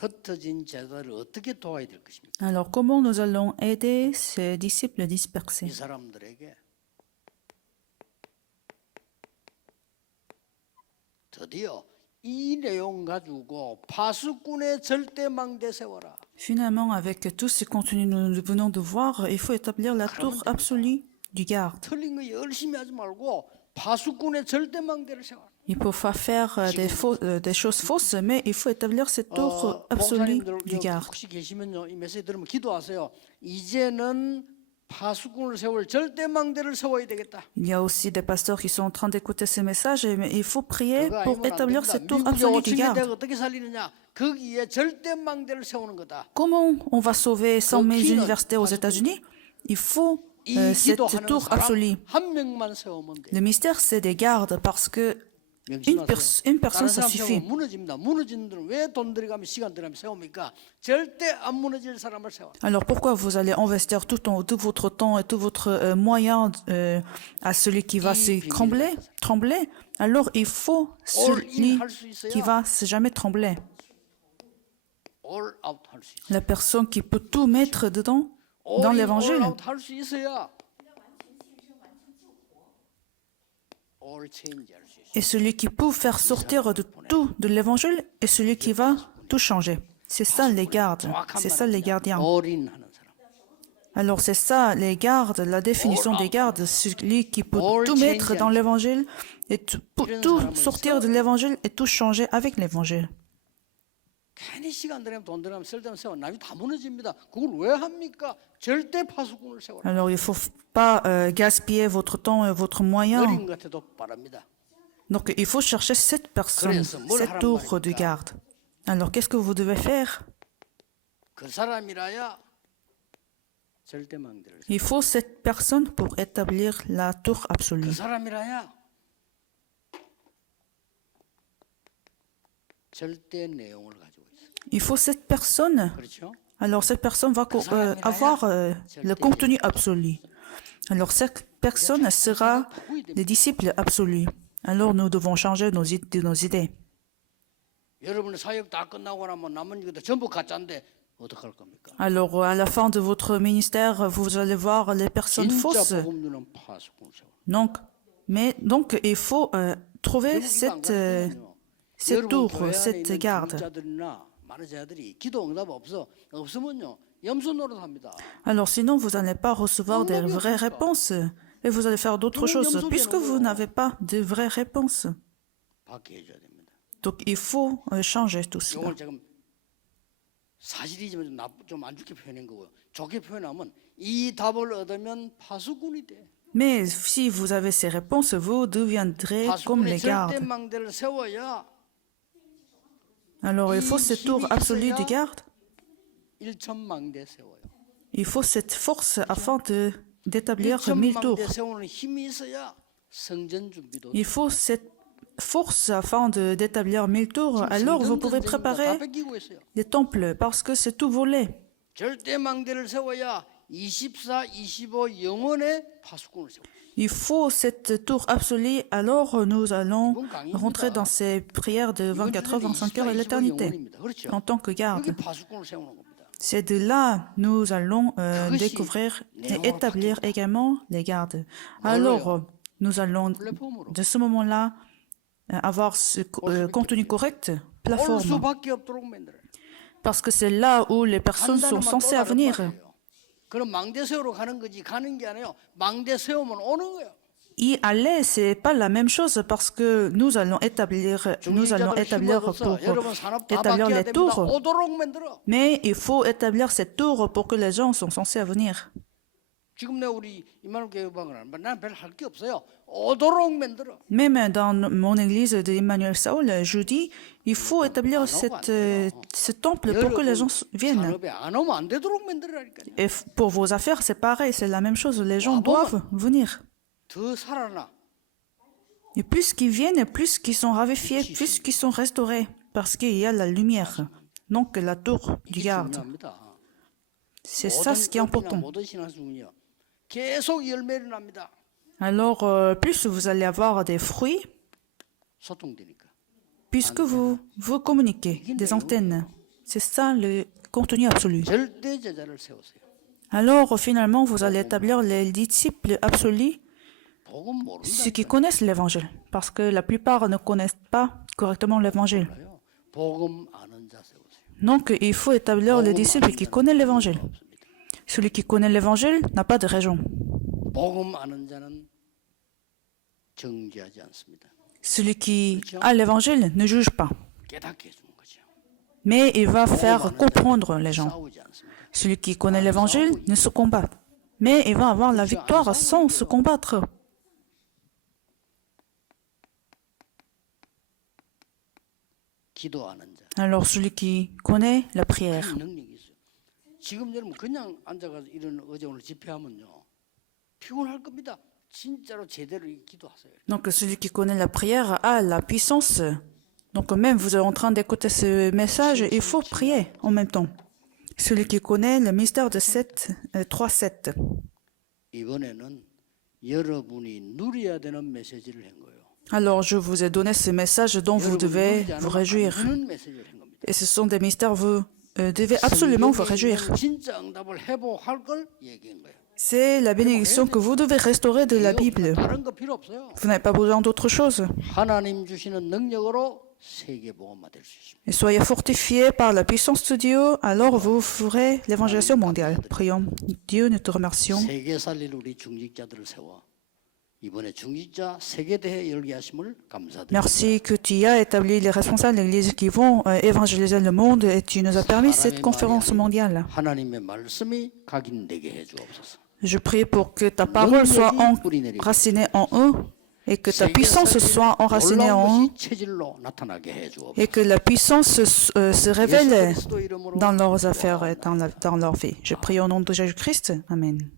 흩어진 제자를 어떻게 도와야 될 것입니까? Alors, comment nous allons aider ces disciples 이 dispersés? 사람들에게 드디어 이 내용 가지고 파수꾼의 절대망대 세워라. Finalement, avec tout ce contenu que nous venons de voir, il faut établir la tour absolue du garde. 틀린 거 열심히 하지 말고 파수꾼의 절대망대를 세워라. Il ne faut pas faire des choses fausses, mais il faut établir cette tour absolue 목사님들 du garde. 혹시 계시면요, 이 메시지 들으면 기도하세요. 이제는 파수꾼을 세울 절대망대를 세워야 되겠다. Il y a aussi des pasteurs qui sont en train d'écouter ce message, mais il faut prier 그거 pour 아니면 안 établir 됩니다. cette tour 미국의 absolue du 5천 개 garde. 대학 어떻게 살리느냐? 거기에 절대망대를 세우는 거다. Comment on va sauver 100 000 universités aux États-Unis? Il faut 이 cette 기도하는 tour absolue. 사람 한 명만 세우면 돼. Le mystère, c'est des gardes parce que une personne, ça suffit. 무너집니다. 무너지는 데는 왜 돈 들여가면 시간 들여가면 세웁니까? 절대 안 무너질 사람을 세워. Alors pourquoi vous allez investir tout votre temps et tout votre moyen à celui qui va se trembler? Alors il faut celui qui va se jamais trembler. All out 할 수 있어요. La personne qui peut tout mettre dedans dans all l'évangile. out 할 수 있어야 all change 할 수 있어요. Et celui qui peut faire sortir de tout de l'évangile est celui qui va tout changer. C'est ça les gardes, c'est ça les gardiens. all in 하는 사람. Alors c'est ça les gardes, la définition des gardes, celui qui peut tout mettre dans l'évangile et tout sortir de l'évangile et tout changer avec l'évangile. 괜히 시간 들여가면 돈 들여가면 쓸데없는 세워. 남이 다 무너집니다. 그걸 왜 합니까? 절대 파수꾼을 세워라. Alors il ne faut pas gaspiller votre temps et votre moyen. 어린 것 같아도 바랍니다. Donc il faut chercher cette personne, cette tour de garde. Alors qu'est-ce que vous devez faire? 그 사람이라야 절대망대를. Il faut cette personne pour établir la tour 그 absolue. 사람이라야 절대 내용을 가지고 있어요. Il faut cette personne. 그렇죠? Alors cette personne va avoir le contenu absolu. Alors cette personne sera le disciple absolu. Alors nous devons changer nos idées. 여러분의 사역 다 끝나고 나면 남은 것도 전부 가짜인데 어떡할 겁니까? Alors à la fin de votre ministère, vous allez voir les personnes 진짜 fausses. 복음 주는 파수꾼을 세워. Donc il faut trouver cette tour, cette garde. 많은 자들이 기도 응답 없으면요 염소 노릇합니다. Alors sinon, vous n'allez pas recevoir des vraies réponses et vous allez faire d'autres choses puisque vous n'avez pas de vraies réponses. 받게 해줘야 됩니다. Donc il faut changer tout cela. 이걸 지금 사실이지만 좀 안 좋게 표현한 거고요. 좋게 표현하면 이 답을 얻으면 파수꾼이 돼. Mais si vous avez ces réponses, vous deviendrez comme les 파수꾼의 gardes. 절대망대를 세워야 Alors il faut cette tour absolue de garde. 1천망대 세워요. Il faut cette force afin d'établir 1000 tours. 1천망대 세우는 힘이 있어야 성전 준비도. Il faut cette force afin d'établir 1000 tours. Alors vous pouvez préparer les temples parce que c'est tout volé. 절대망대를 세워야 24, 25 영원의 파수꾼을 세워. Il faut cette tour absolue, alors nous allons rentrer dans ces prières de 24 heures, 25 heures et l'éternité, en tant que garde. 여기 파수꾼을 세우는 겁니다. C'est de là nous allons découvrir et établir également les gardes. Alors, nous allons, de ce moment-là, avoir ce contenu correct, 올 plateforme. 수밖에 없도록 만들어요. Parce que c'est là où les personnes sont censées à venir. 그럼 망대 세우러 가는 거지 가는 게 아니에요. 망대 세우면 오는 거예요. Y aller, c'est pas la même chose parce que nous allons établir pour établir les tours. 오도록 만들어. Mais il faut établir cette tour pour que les gens sont censés à venir. 지금 내 우리 이만훈 교회방을 난 별 할 게 없어요. 오도록 만들어. Même dans mon église de Emmanuel Saul, je dis, il faut établir ce temple pour que les gens viennent. 산업에 안 오면 안 되도록 만들라니까요. Et pour vos affaires, c'est pareil, c'est la même chose. Les gens doivent venir. 더 살아나. Et plus qu'ils viennent, plus qu'ils sont ravifiés, plus qu'ils sont restaurés. Parce qu'il y a la lumière. Donc la tour du garde. 중요합니다. C'est ça ce qui est important. 모든 신앙순이요. 계속 열매를 납니다. Alors, plus vous allez avoir des fruits, 소통되니까. puisque vous communiquez, des antennes. C'est ça le contenu absolu. 절대 제자를 세우세요. Alors, finalement, vous allez établir les disciples absolus, 복음 모른다. ceux qui connaissent l'évangile, parce que la plupart ne connaissent pas correctement l'évangile. 복음 아는 자 세우세요. Donc, il faut établir les disciples qui connaissent l'évangile. Celui qui connaît l'évangile n'a pas de raison. 복음 아는 자는 정죄하지 않습니다. Celui qui a l'évangile ne juge pas, 깨닫게 해주는 거죠. mais il va faire comprendre les gens. 싸우지 않습니다. Celui qui connaît l'évangile ne se combat, mais il va avoir la victoire sans se combattre. 기도하는 자. Alors, celui qui connaît la prière. 능력이 있어요. 지금 여러분 그냥 앉아가서 이런 어제 오늘 집회하면요 피곤할 겁니다. 진짜로 제대로 기도하세요. Donc, celui qui connaît la prière a la puissance. Donc, même vous êtes en train d'écouter ce message, il faut prier en même temps. Celui qui connaît le mystère de 3-7. 이번에는 여러분이 누려야 되는 메시지를 한 거예요. Alors, je vous ai donné ce message dont vous devez vous réjouir. 그런 메시지를 한 겁니다. Et ce sont des mystères, vous devez absolument vous réjouir. 진짜 응답을 회복할 걸 얘기한 거예요. C'est la bénédiction que vous devez restaurer de la Bible. 다른 거 필요 없어요. Vous n'avez pas besoin d'autre chose. 하나님 주시는 능력으로 세계 복음화 될 수 있습니다. Et soyez fortifiés par la puissance de Dieu, alors vous ferez l'évangélisation mondiale. Prions. Dieu, nous te remercions. 세계 살릴 우리 중직자들을 세워 이번에 중직자 세계대회 열게 하심을 감사드립니다. Merci que tu as établi les responsables de l'Église qui vont évangéliser le monde et tu nous as permis cette conférence mondiale. 하나님의 말씀이 각인되게 해 주옵소서. Je prie pour que ta parole soit enracinée en eux et que ta puissance soit enracinée en eux 체질로 나타나게 해 주옵소서. et que la puissance se révèle dans leurs affaires et dans leur vie. Je prie au nom de Jésus-Christ. Amen.